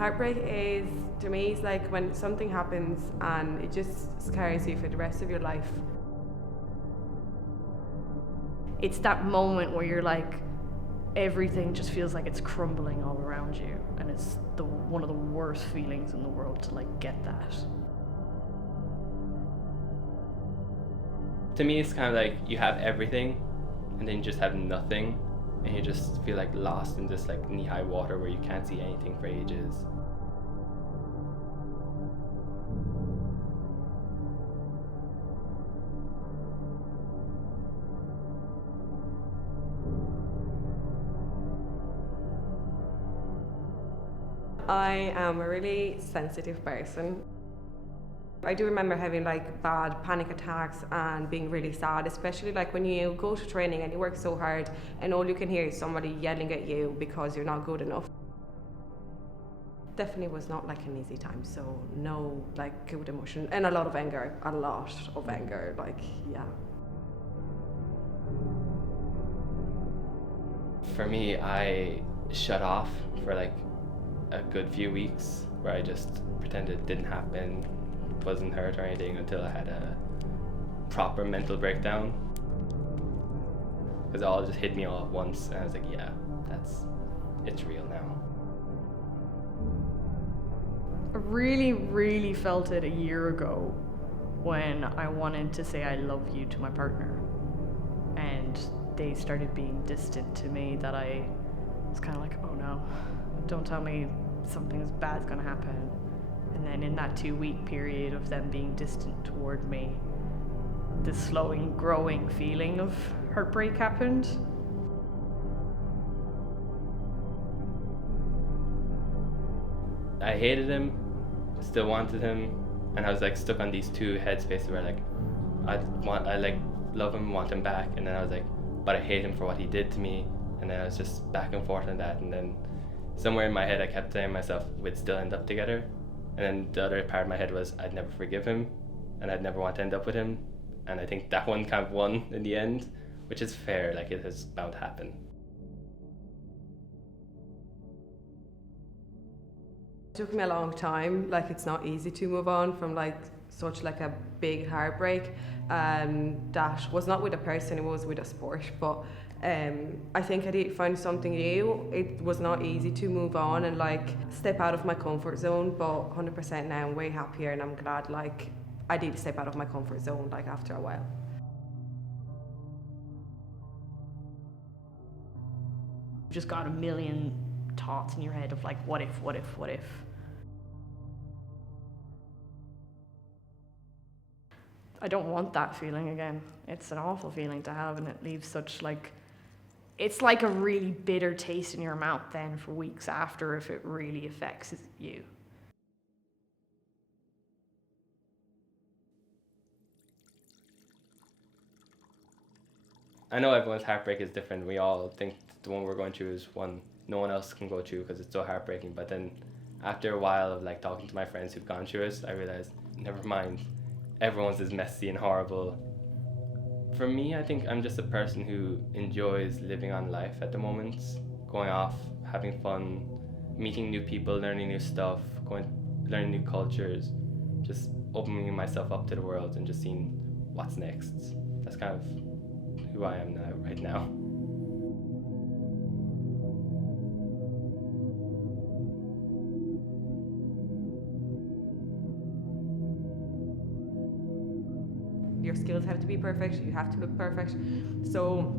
Heartbreak is, to me, it's like when something happens and it just scars you for the rest of your life. It's that moment where you're like, everything just feels like it's crumbling all around you, and it's one of the worst feelings in the world to like get that. To me, it's kind of like you have everything and then you just have nothing, and you just feel like lost in this like knee-high water where you can't see anything for ages. I am a really sensitive person. I do remember having like bad panic attacks and being really sad, especially like when you go to training and you work so hard and all you can hear is somebody yelling at you because you're not good enough. Definitely was not like an easy time, so no like good emotion and a lot of anger, like yeah. For me, I shut off for like a good few weeks where I just pretended it didn't happen, wasn't hurt or anything, until I had a proper mental breakdown. Because it all just hit me all at once, and I was like, yeah, it's real now. I really felt it a year ago when I wanted to say I love you to my partner, and they started being distant to me, that I was kind of like, oh no, don't tell me something as bad's gonna happen. And then in that 2-week period of them being distant toward me, the slowing, growing feeling of heartbreak happened. I hated him, still wanted him, and I was like stuck on these two headspaces where like I like love him, want him back, and then I was like, but I hate him for what he did to me, and then I was just back and forth on that, and then somewhere in my head I kept telling myself we'd still end up together, and then the other part of my head was I'd never forgive him, and I'd never want to end up with him, and I think that one kind of won in the end, which is fair, like it is bound to happen. It took me a long time, like it's not easy to move on from like such like a big heartbreak that was not with a person, it was with a sport, but I think I did find something new. It was not easy to move on and like step out of my comfort zone, but 100% now I'm way happier, and I'm glad like I did step out of my comfort zone like after a while. You just got a million thoughts in your head of like, what if? I don't want that feeling again. It's an awful feeling to have, and it leaves such like, it's like a really bitter taste in your mouth then for weeks after if it really affects you. I know everyone's heartbreak is different. We all think the one we're going through is one no one else can go through because it's so heartbreaking. But then after a while of like talking to my friends who've gone through it, I realized, never mind, everyone's is messy and horrible. For me, I think I'm just a person who enjoys living on life at the moment, going off, having fun, meeting new people, learning new stuff, learning new cultures, just opening myself up to the world and just seeing what's next. That's kind of who I am now, right now. Your skills have to be perfect, you have to look perfect. So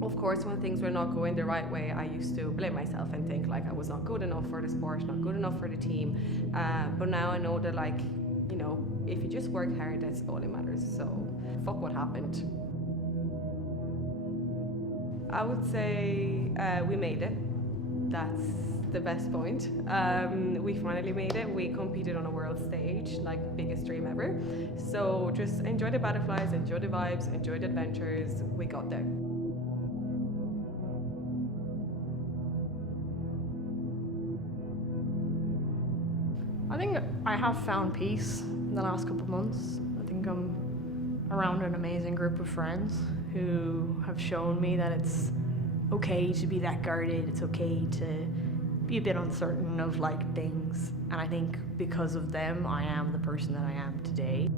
of course when things were not going the right way, I used to blame myself and think like I was not good enough for the sport, not good enough for the team. But now I know that like, you know, if you just work hard, that's all that matters. So fuck what happened. I would say we made it. That's the best point. We finally made it. We competed on a world stage, like biggest dream ever. So just enjoy the butterflies, enjoy the vibes, enjoy the adventures. We got there. I think I have found peace in the last couple of months. I think I'm around an amazing group of friends who have shown me that it's okay to be that guarded, it's okay to be a bit uncertain of like things, and I think because of them I am the person that I am today.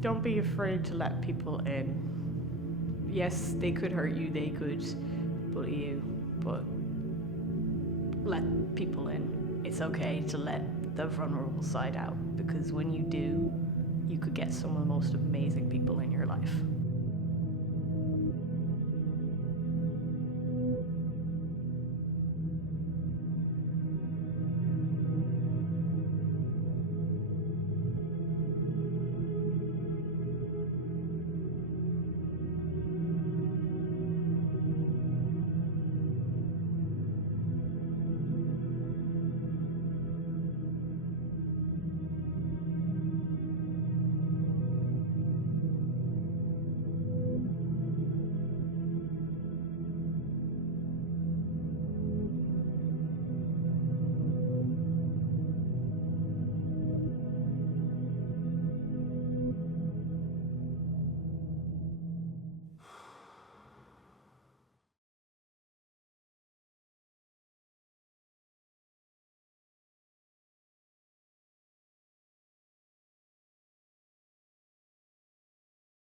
Don't be afraid to let people in. Yes, they could hurt you, they could bully you, but let people in. It's okay to let the vulnerable side out, because when you do, you could get some of the most amazing people in your life.